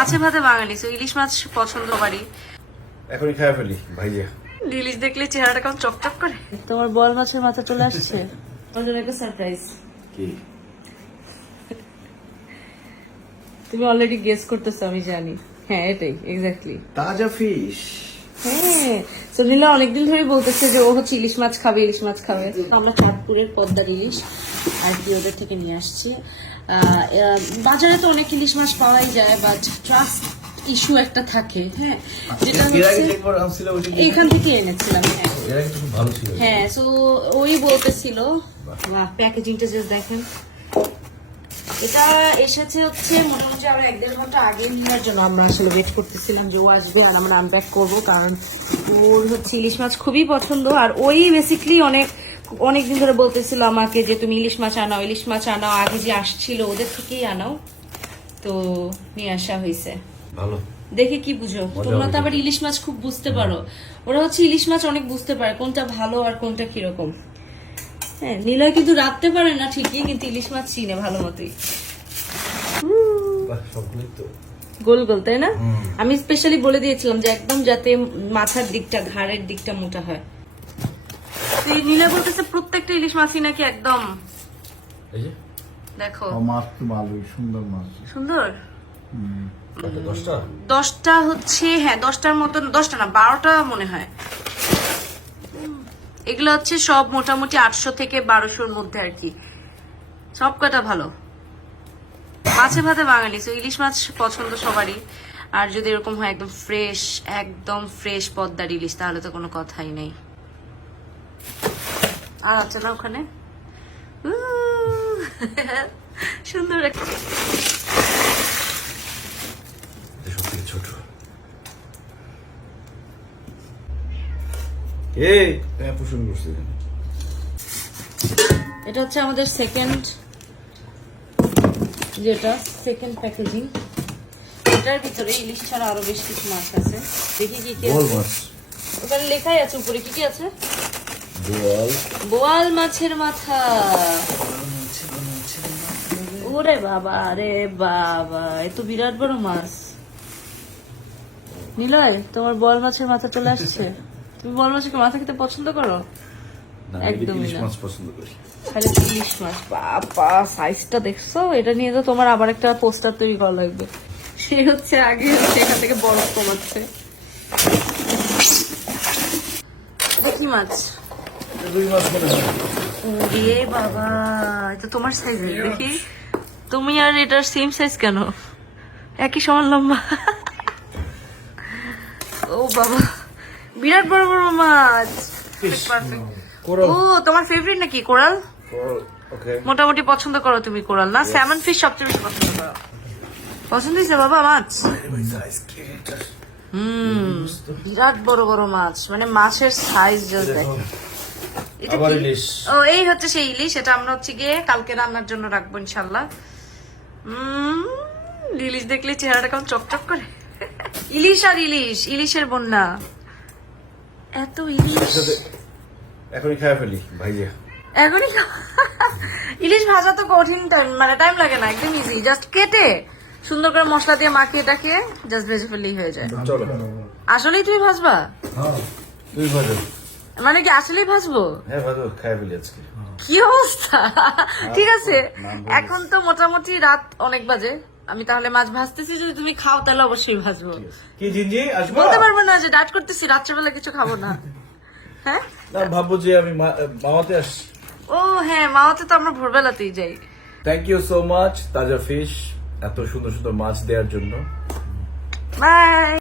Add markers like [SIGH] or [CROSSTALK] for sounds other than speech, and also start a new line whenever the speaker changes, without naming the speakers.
মাছে ভাতে বাঙালি তো ইলিশ মাছ পছন্দ করি।
এখনই খাই ফেলি ভাইয়া।
ইলিশ দেখলে চেহারাটা কেমন চকচক করে। তোমার বল মাছের মাথা চলে আসছে। আমার জন্য একটা সারপ্রাইজ
কি?
তুমি অলরেডি গেস করতেছো আমি জানি। হ্যাঁ এটাই এক্স্যাক্টলি
তাজা ফিশ
হ্যাঁ সলিলা অনেকদিন ধরে বলতেছে যে ও হচ্ছে ইলিশ মাছ খাবে ইলিশ মাছ খাবে। আমরা চাঁদপুরের পদ্মার ইলিশ। আর কি ওদের থেকে নিয়ে আসছি। বাজারে তো অনেক ইলিশ মাছ পাওয়াই যায় বাট ট্রাস্ট ইস্যু একটা থাকে হ্যাঁ? যেটা হচ্ছে
কি-
এইখান থেকে এনেছিলাম হ্যাঁ।
তো খুব ভালো ছিল।
হ্যাঁ সো ওই বলতেছিল প্যাকেজিংটা জাস্ট দেখেন। এটা এসেছে হচ্ছে মোটামুটি আমরা এক দেড় ঘণ্টা আগে নেওয়ার জন্য। আমরা আসলে ওয়েট করতেছিলাম যে ও আসবে আর আমরা আনপ্যাক করব কারণ ওর হচ্ছে ইলিশ মাছ খুবই পছন্দ। আর ওই বেসিকলি অনেক অনেক দিন ধরে বলতেছিল আমাকে যে তুমি ইলিশ মাছ আনাও ইলিশ মাছ আনাও আগে যে আসছিল ওদের থেকেই আনাও। তো নিয়ে আসা হয়েছে।
ভালো।
দেখে কি বুঝো? তোমরা তো আবার ইলিশ মাছ খুব বুঝতে পারো। ওরা হচ্ছে ইলিশ মাছ অনেক বুঝতে পারে কোনটা ভালো আর কোনটা কীরকম। হ্যাঁ নিলয় কিন্তু রাখতে পারে না ঠিকই কিন্তু ইলিশ মাছ চিনে ভালো মতোই। গোল গোল তাই না? আমি স্পেশালি বলে দিয়েছিলাম যে একদম যাতে মাথার দিকটা ঘাড়ের দিকটা মোটা হয়। নিলয় বলতেছে প্রত্যেকটা ইলিশ মাছই নাকি একদম।
এই যে।
দেখো।
মাছ তো ভালোই সুন্দর মাছ।
সুন্দর?
দশটা?
দশটা হচ্ছে হ্যাঁ দশটার মতন দশটা না বারোটা মনে হয়। এগুলো হচ্ছে সব মোটামুটি আটশো থেকে বারোশোর মধ্যে আর কি। সব কটা ভালো? মাছে ভাতে বাঙালি তো ইলিশ মাছ পছন্দ সবারই। আর যদি এরকম হয় একদম ফ্রেশ একদম ফ্রেশ পদ্মার ইলিশ তাহলে তো কোনো কথাই নেই। আর আছে না ওখানে সুন্দর
ছোট। এখানে।
এটা হচ্ছে আমাদের সেকেন্ড যেটা সেকেন্ড প্যাকেজিং এটার ভিতরে ইলিশ ছাড়া আরও বেশ কিছু মাছ আছে। দেখি কি কি আছে। ওখানে লেখাই আছে উপরে কি কি আছে?
বোয়াল।
বোয়াল মাছের মাথা। ওরে বাবা রে বাবা এ তো বিরাট বড় মাছ। নিলয় তোমার বল মাছের মাথা চলে আসছে। তুমি বল মাছের মাথা খেতে পছন্দ করো?
ইলিশ মাছ পছন্দ করি।
খালি ইলিশ মাছ বাবা সাইজটা দেখছ? এটা নিয়ে তো তোমার আবার একটা পোস্টার তৈরি করা লাগবে। সে হচ্ছে আগে হচ্ছে এখান থেকে বরফ কমাচ্ছে। কি মাছ?
রুই মাছ
ওরে বাবা এটা তোমার সাইজ দেখি তুমি আর এটার সেম সাইজ কেন? একই সমান লম্বা। ও বাবা বিরাট বড় বড় মাছ। ও তোমার ফেভারিট নাকি কোরাল মোটামুটি পছন্দ করো তুমি কোরাল না? স্যামন ফিশ সবচেয়ে বেশি পছন্দ করো। পছন্দ হয়েছে বাবা মাছ? হুম বিরাট বড় বড় মাছ মানে মাছের সাইজ জাস্ট দেখো।
আবার ইলিশ।
ও এই হচ্ছে সেই ইলিশ এটা আমরা হচ্ছে গিয়ে কালকে রান্নার জন্য রাখব ইনশাল্লাহ উম, ইলিশ দেখলে চেহারাটা কেমন চকচক করে। ইলিশ আর ইলিশ ইলিশের বন্যা। এত ইলিশ।
এখনই খাই ফেলি ভাইয়া।
এখনই ইলিশ ভাজা তো কঠিন টাইম মানে টাইম লাগে না একদম ইজি জাস্ট কেটে সুন্দর করে মশলা দিয়ে মাখিয়ে টাকিয়ে জাস্ট ভেজে ফেললেই হয়ে যায়। আসলেই তুমি ভাজবা?
তুই ভাজো।
মানে কি আসলেই ভাজবো
হ্যাঁ খাই আজকে।
কি অবস্থা? ঠিক আছে। এখন তো মোটামুটি রাত অনেক বাজে। আমি তাহলে মাছ ভাজতেছি যদি তুমি খাও তাহলে অবশ্যই ভাজবো।
কি জিনজি আসব?
বলতে পারব না যে ডাট করতেছি রাত্রেবেলা কিছু খাব না। [LAUGHS] হ্যাঁ?
না ভাববো যে আমি মা- মামাতে আসছি
ও হ্যাঁ মাওয়াতে তো আমরা ভোরবেলাতেই যাই।
থ্যাংক ইউ সো মাচ তাজা ফিশ এত সুন্দর সুন্দর মাছ দেওয়ার জন্য।
বাই